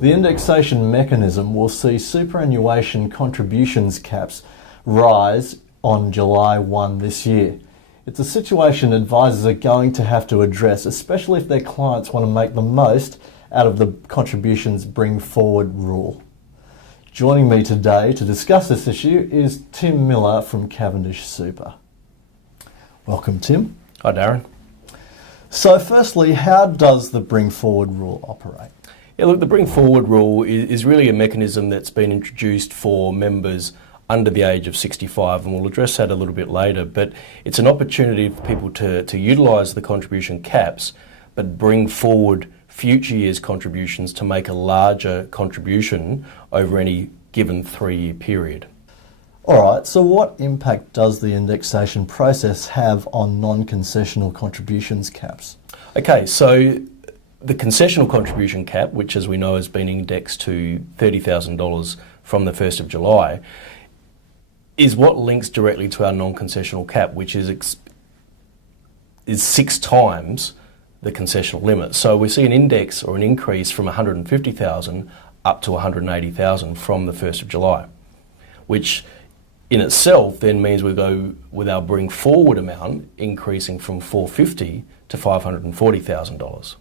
The indexation mechanism will see superannuation contributions caps rise on July 1 this year. It's a situation advisors are going to have to address, especially if their clients want to make the most out of the contributions bring forward rule. Joining me today to discuss this issue is Tim Miller from Cavendish Super. Welcome, Tim. Hi, Darren. So firstly, how does the bring forward rule operate? Yeah, look, the bring forward rule is really a mechanism that's been introduced for members under the age of 65, and we'll address that a little bit later, but it's an opportunity for people to utilise the contribution caps but bring forward future years' contributions to make a larger contribution over any given 3-year period. Alright, so what impact does the indexation process have on non-concessional contributions caps? Okay, so the concessional contribution cap, which as we know has been indexed to $30,000 from the 1st of July, is what links directly to our non-concessional cap, which is 6 times the concessional limit. So we see an index or an increase from 150,000 up to 180,000 from the 1st of July, which in itself then means we go with our bring forward amount increasing from $450,000 to $540,000.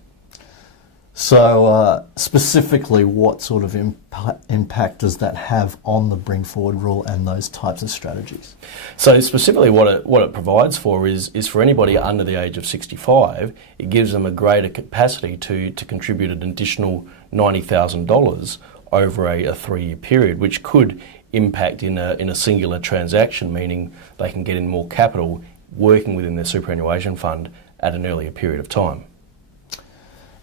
So specifically, what sort of impact does that have on the bring forward rule and those types of strategies? So specifically what it provides for is for anybody under the age of 65, it gives them a greater capacity to contribute an additional $90,000 over a 3-year period, which could impact in a singular transaction, meaning they can get in more capital working within their superannuation fund at an earlier period of time.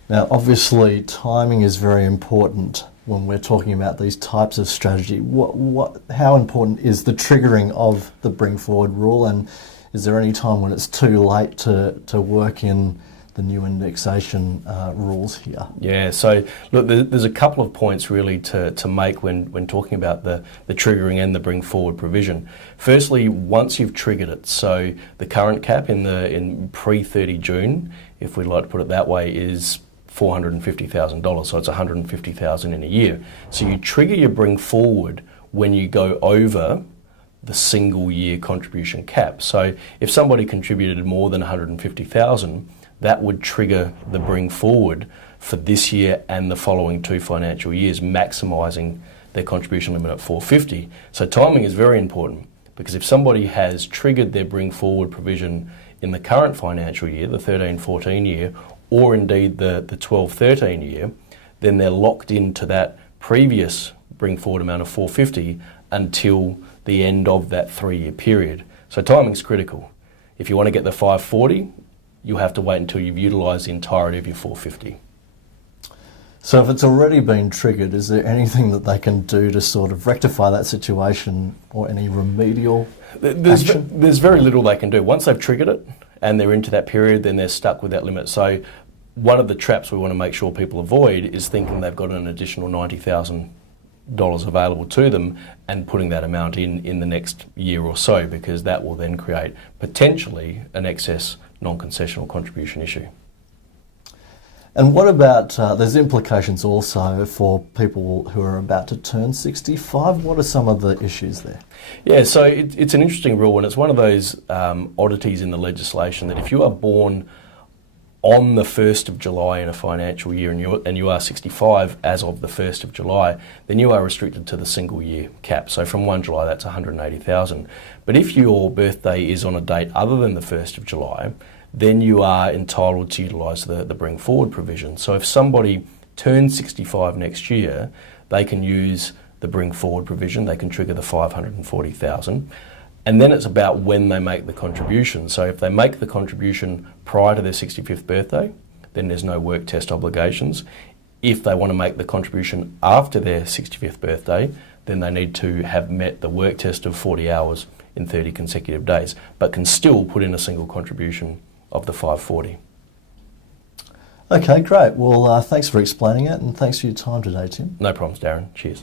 Now, obviously, timing is very important when we're talking about these types of strategy. How important is the triggering of the bring forward rule, and is there any time when it's too late to work in the new indexation rules here? Yeah, so look, there's a couple of points really to make when talking about the triggering and the bring forward provision. Firstly, once you've triggered it, so the current cap in pre-30 June, if we'd like to put it that way, is $450,000, so it's $150,000 in a year. So you trigger your bring forward when you go over the single year contribution cap. So if somebody contributed more than $150,000, that would trigger the bring forward for this year and the following 2 financial years, maximising their contribution limit at $450,000. So timing is very important, because if somebody has triggered their bring forward provision in the current financial year, the 13-14 year, or indeed the 12-13 year, then they're locked into that previous bring forward amount of $450,000 until the end of that 3-year period. So timing's critical. If you want to get the $540,000, you'll have to wait until you've utilised the entirety of your $450,000. So if it's already been triggered, is there anything that they can do to sort of rectify that situation, or any remedial action? There's very little they can do. Once they've triggered it and they're into that period, then they're stuck with that limit. So one of the traps we want to make sure people avoid is thinking they've got an additional $90,000 available to them and putting that amount in the next year or so, because that will then create potentially an excess non-concessional contribution issue. And what about, there's implications also for people who are about to turn 65. What are some of the issues there? Yeah, so it's an interesting rule, and it's one of those oddities in the legislation that if you are born on the 1st of July in a financial year and you are 65 as of the 1st of July, then you are restricted to the single year cap. So from 1 July, that's $180,000. But if your birthday is on a date other than the 1st of July, then you are entitled to utilise the bring forward provision. So if somebody turns 65 next year, they can use the bring forward provision, they can trigger the $540,000, and then it's about when they make the contribution. So if they make the contribution prior to their 65th birthday, then there's no work test obligations. If they want to make the contribution after their 65th birthday, then they need to have met the work test of 40 hours in 30 consecutive days, but can still put in a single contribution of the $540,000. Okay, great. Well, thanks for explaining it, and thanks for your time today, Tim. No problems, Darren. Cheers.